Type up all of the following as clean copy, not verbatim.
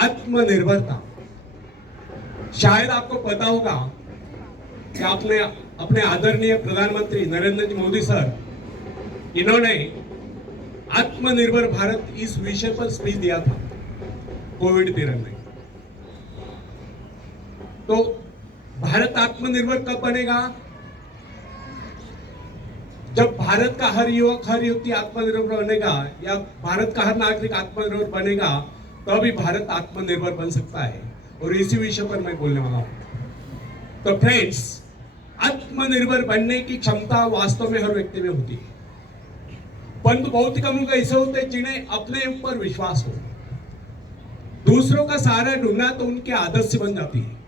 आत्मनिर्भरता। शायद आपको पता होगा कि आपने अपने आदरणीय प्रधानमंत्री नरेंद्र जी मोदी सर, इन्होंने आत्मनिर्भर भारत इस विषय पर स्पीच दिया था कोविड पीरियड में। तो भारत आत्मनिर्भर कब बनेगा? जब भारत का हर युवक हर युवती आत्मनिर्भर बनेगा या भारत का हर नागरिक आत्मनिर्भर बनेगा, तभी भारत आत्मनिर्भर बन सकता है। और इसी विषय पर मैं बोलने वाला हूं। तो फ्रेंड्स, आत्मनिर्भर बनने की क्षमता वास्तव में हर व्यक्ति में होती है, परंतु बहुत ही कम लोग ऐसे होते हैं जिन्हें अपने ऊपर विश्वास हो। दूसरों का सहारा ढूंढना तो उनकी आदत से बन जाती है।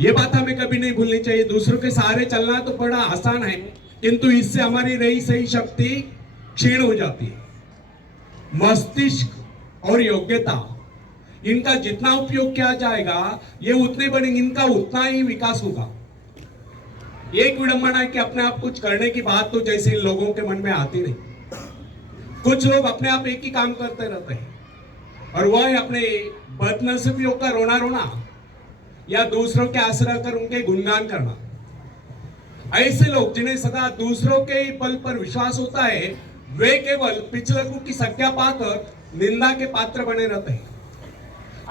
ये बात हमें कभी नहीं भूलनी चाहिए। दूसरों के सहारे चलना तो बड़ा आसान है, किंतु इससे हमारी रही सही शक्ति क्षीण हो जाती है। मस्तिष्क और योग्यता, इनका जितना उपयोग किया जाएगा ये उतने बढ़ेंगे, इनका उतना ही विकास होगा। एक विडंबना है कि अपने आप कुछ करने की बात तो जैसे इन लोगों के मन में आती नहीं। कुछ लोग अपने आप एक ही काम करते रहते हैं और वह है अपने बदनसीबियों का रोना रोना या दूसरों के आश्रय कर उनके गुणगान करना। ऐसे लोग जिन्हें सदा दूसरों के बल पर विश्वास होता है, वे केवल पिछलकों की संख्या पाकर निंदा के पात्र बने रहते हैं।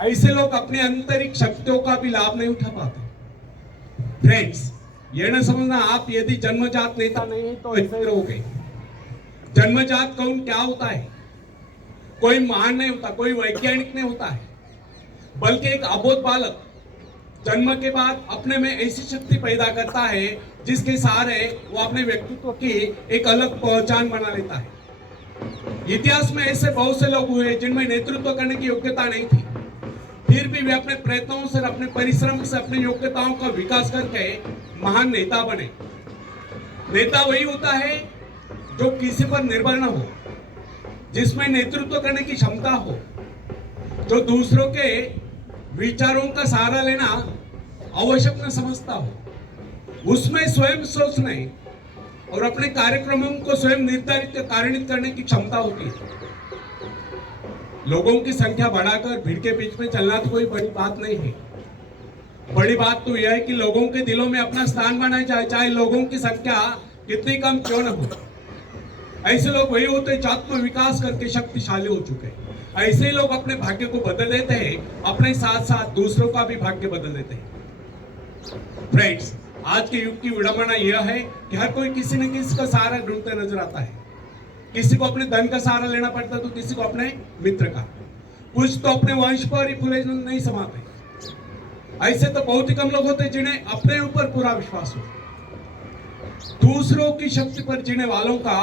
ऐसे लोग अपने आंतरिक शक्तियों का भी लाभ नहीं उठा पाते। फ्रेंड्स, यह न समझना आप यदि जन्मजात नेता नहीं तो ऐसे रहोगे। जन्मजात कौन क्या होता है? कोई महान नहीं होता, कोई वैज्ञानिक नहीं होता है, बल्कि एक अबोध बालक जन्म के बाद अपने में ऐसी शक्ति पैदा करता है जिसके सहारे वो अपने व्यक्तित्व की एक अलग पहचान बना लेता है। इतिहास में ऐसे बहुत से लोग हुए जिनमें नेतृत्व करने की योग्यता नहीं थी, फिर भी वे अपने प्रयत्नों से, अपने परिश्रम से, अपनी योग्यताओं का विकास करके महान नेता बने। नेता वही होता है जो किसी पर निर्भर न हो, जिसमें नेतृत्व करने की क्षमता हो, जो दूसरों के विचारों का सहारा लेना आवश्यक न समझता हो, उसमें स्वयं सोचने और अपने कार्यक्रमों को स्वयं निर्धारित कारणित करने की क्षमता होती है। लोगों की संख्या बढ़ाकर भीड़ के बीच में चलना तो कोई बड़ी बात नहीं है। बड़ी बात तो यह है कि लोगों के दिलों में अपना स्थान बनाया जाए, चाहे लोगों की संख्या कितनी कम क्यों न हो। ऐसे लोग वही होते हैं जो आत्म विकास करके शक्तिशाली हो चुके हैं। ऐसे लोग अपने भाग्य को बदल देते हैं, अपने साथ साथ दूसरों का भी भाग्य बदल देते हैं। फ्रेंड्स, आज के युग की विडंबना यह है कि हर कोई किसी न किसी का सहारा ढूंढते नजर आता है। किसी को अपने धन का सहारा लेना पड़ता तो किसी को अपने मित्र का, कुछ तो अपने वंश पर ही फूले नहीं समाते। ऐसे तो बहुत ही कम लोग होते जिन्हें अपने ऊपर पूरा विश्वास हो। दूसरों की शक्ति पर जीने वालों का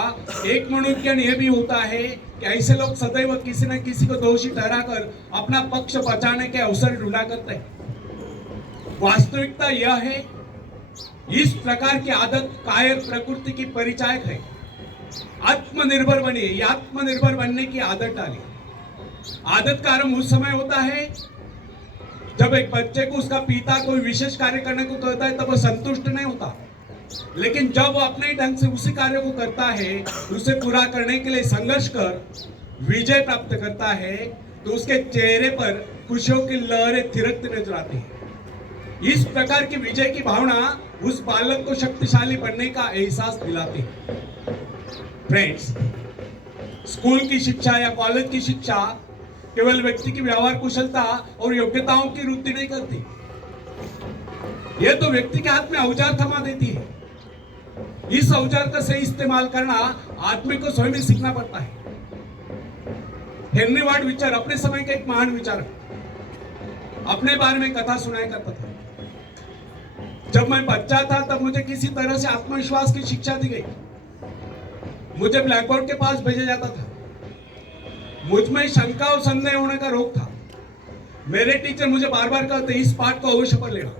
एक मनोविज्ञान यह भी होता है कि ऐसे लोग सदैव किसी न किसी को दोषी ठहराकर अपना पक्ष बचाने के अवसर ढूंढा करते हैं। वास्तविकता यह है, इस प्रकार की आदत कायर प्रकृति की परिचायक है। आत्मनिर्भर बनिए, आत्मनिर्भर बनने की आदत डालिए। आदत का आरंभ उस समय होता है जब एक बच्चे को उसका पिता कोई विशेष कार्य करने को कहता है तब वह संतुष्ट नहीं होता, लेकिन जब वो अपने ढंग से उसी कार्य को करता है, उसे पूरा करने के लिए संघर्ष कर विजय प्राप्त करता है, तो उसके चेहरे पर खुशियों की लहरें थिरकती नजर आती है। इस प्रकार की विजय की भावना उस बालक को शक्तिशाली बनने का एहसास दिलाती है। फ्रेंड्स, स्कूल की शिक्षा या कॉलेज की शिक्षा केवल व्यक्ति की व्यवहार कुशलता और योग्यताओं की वृद्धि नहीं करती, यह तो व्यक्ति के हाथ में औजार थमा देती है। इस औजार का सही इस्तेमाल करना आदमी को स्वयं ही सीखना पड़ता है। हेनरी वार्ड विचार अपने समय का एक महान विचारक, अपने बारे में कथा सुनाया करता था। जब मैं बच्चा था तब मुझे किसी तरह से आत्मविश्वास की शिक्षा दी गई। मुझे ब्लैक बोर्ड के पास भेजा जाता था। मुझ में शंका और संदेह होने का रोग था। मेरे टीचर मुझे बार बार कहते, इस पाठ को अवश्य पढ़ लेना।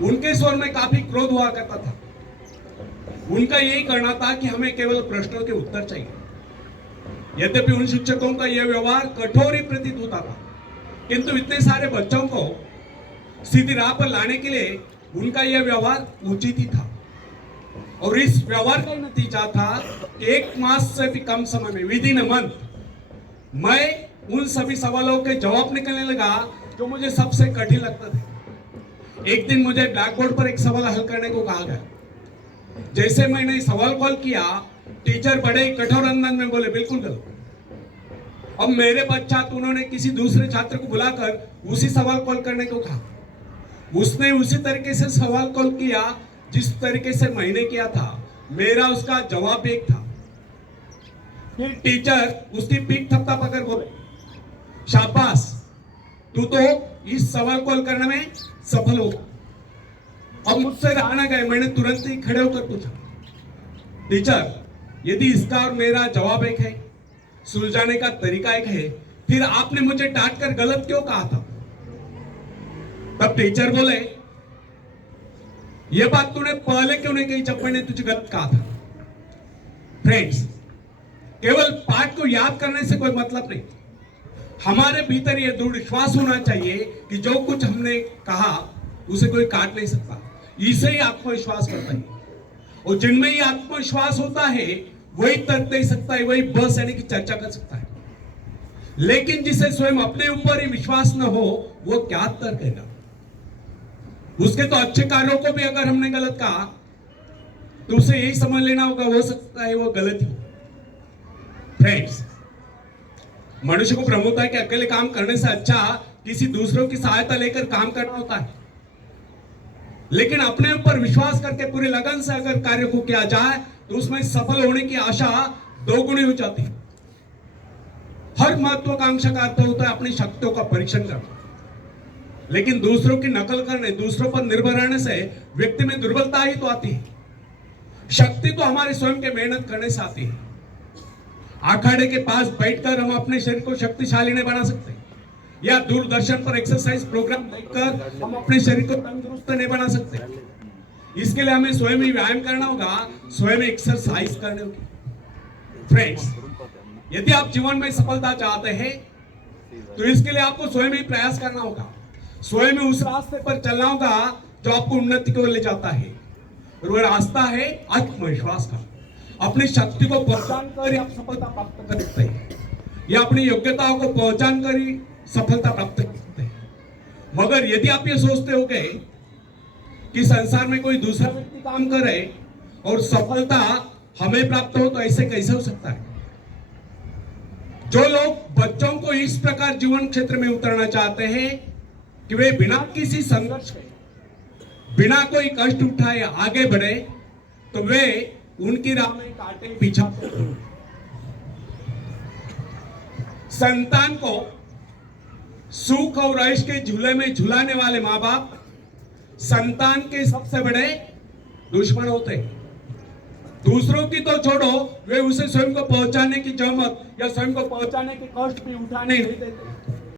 उनके स्वर में काफी क्रोध हुआ करता था। उनका यही कहना था कि हमें केवल प्रश्नों के उत्तर चाहिए। यद्यपि उन शिक्षकों का यह व्यवहार कठोर ही प्रतीत होता था, किंतु इतने सारे बच्चों को सीधी राह पर लाने के लिए उनका यह व्यवहार उचित ही था। और इस व्यवहार का नतीजा था कि 1 मास से भी कम समय में, विद इन अ मंथ, मैं उन सभी सवालों के जवाब निकलने लगा जो मुझे सबसे कठिन लगता था। एक दिन मुझे ब्लैक बोर्ड पर एक सवाल हल करने को कहा गया। जैसे मैंने सवाल कॉल किया, टीचर बड़े ही कठोर अंदाज में बोले, बिल्कुल गलत। अब मेरे पश्चात उन्होंने किसी दूसरे छात्र को बुलाकर उसी सवाल कॉल करने को कहा। उसने उसी तरीके से सवाल कॉल किया जिस तरीके से मैंने किया था। मेरा उसका जवाब एक था। फिर टीचर उसकी पीठ थपथपाकर बोले, शाबाश, तू तो इस सवाल कॉल करने में सफल होगा। अब मुझसे रहा ना गए, मैंने तुरंत ही खड़े होकर पूछा, टीचर, यदि इसका और मेरा जवाब एक है, सुलझाने का तरीका एक है, फिर आपने मुझे डांट कर गलत क्यों कहा था? तब टीचर बोले, यह बात तूने पहले क्यों नहीं कही जब मैंने तुझे गलत कहा था? फ्रेंड्स, केवल पाठ को याद करने से कोई मतलब नहीं। हमारे भीतर यह दृढ़ विश्वास होना चाहिए कि जो कुछ हमने कहा उसे कोई काट नहीं सकता। इसे ही आत्मविश्वास करता है। और जिनमें ये आत्मविश्वास होता है वही तर्क दे सकता है, वही बहस यानी कि चर्चा कर सकता है। लेकिन जिसे स्वयं अपने ऊपर ही विश्वास न हो, वो क्या तर्क करेगा? उसके तो अच्छे कार्यों को भी अगर हमने गलत कहा तो उसे यही समझ लेना होगा, हो सकता है वो गलत ही। फ्रेंड्स, मनुष्य को भ्रम होता है कि अकेले काम करने से अच्छा किसी दूसरों की सहायता लेकर काम करना होता है। लेकिन अपने ऊपर विश्वास करके पूरी लगन से अगर कार्य को किया जाए तो उसमें सफल होने की आशा दोगुनी हो जाती है। हर महत्वाकांक्षा का अर्थ होता है अपनी शक्तियों का परीक्षण करना। लेकिन दूसरों की नकल करने, दूसरों पर निर्भर रहने से व्यक्ति में दुर्बलता ही तो आती है। शक्ति तो हमारे स्वयं के मेहनत करने से आती है। अखाड़े के पास बैठकर हम अपने शरीर को शक्तिशाली नहीं बना सकते, या दूरदर्शन पर एक्सरसाइज प्रोग्राम देखकर हम अपने शरीर को तंदुरुस्त नहीं बना सकते। इसके लिए हमें स्वयं ही व्यायाम करना होगा, स्वयं एक्सरसाइज करनी होगी। फ्रेंड्स, यदि आप जीवन में सफलता चाहते हैं तो इसके लिए आपको स्वयं ही प्रयास करना होगा, स्वयं ही उस रास्ते पर चलना होगा जो आपको उन्नति की ओर ले जाता है। और वह रास्ता है आत्मविश्वास का। अपनी शक्ति को पहचान कर आप सफलता प्राप्त कर सकते हैं, या अपनी योग्यताओं को पहचान कर ही सफलता प्राप्त कर सकते हैं। मगर यदि आप ये सोचते हो कि संसार में कोई दूसरा व्यक्ति काम करे और सफलता हमें प्राप्त हो, तो ऐसे कैसे हो सकता है? जो लोग बच्चों को इस प्रकार जीवन क्षेत्र में उतरना चाहते हैं कि वे बिना किसी संघर्ष के, बिना कोई कष्ट उठाए आगे बढ़े, तो वे उनकी राह में कांटे पीछा। संतान को सुख और ऐश के झूले में झुलाने वाले माँ बाप संतान के सबसे बड़े दुश्मन होते हैं। दूसरों की तो छोड़ो, वे उसे स्वयं को पहुंचाने की जहमत या स्वयं को पहुंचाने के कष्ट भी उठाने नहीं देते।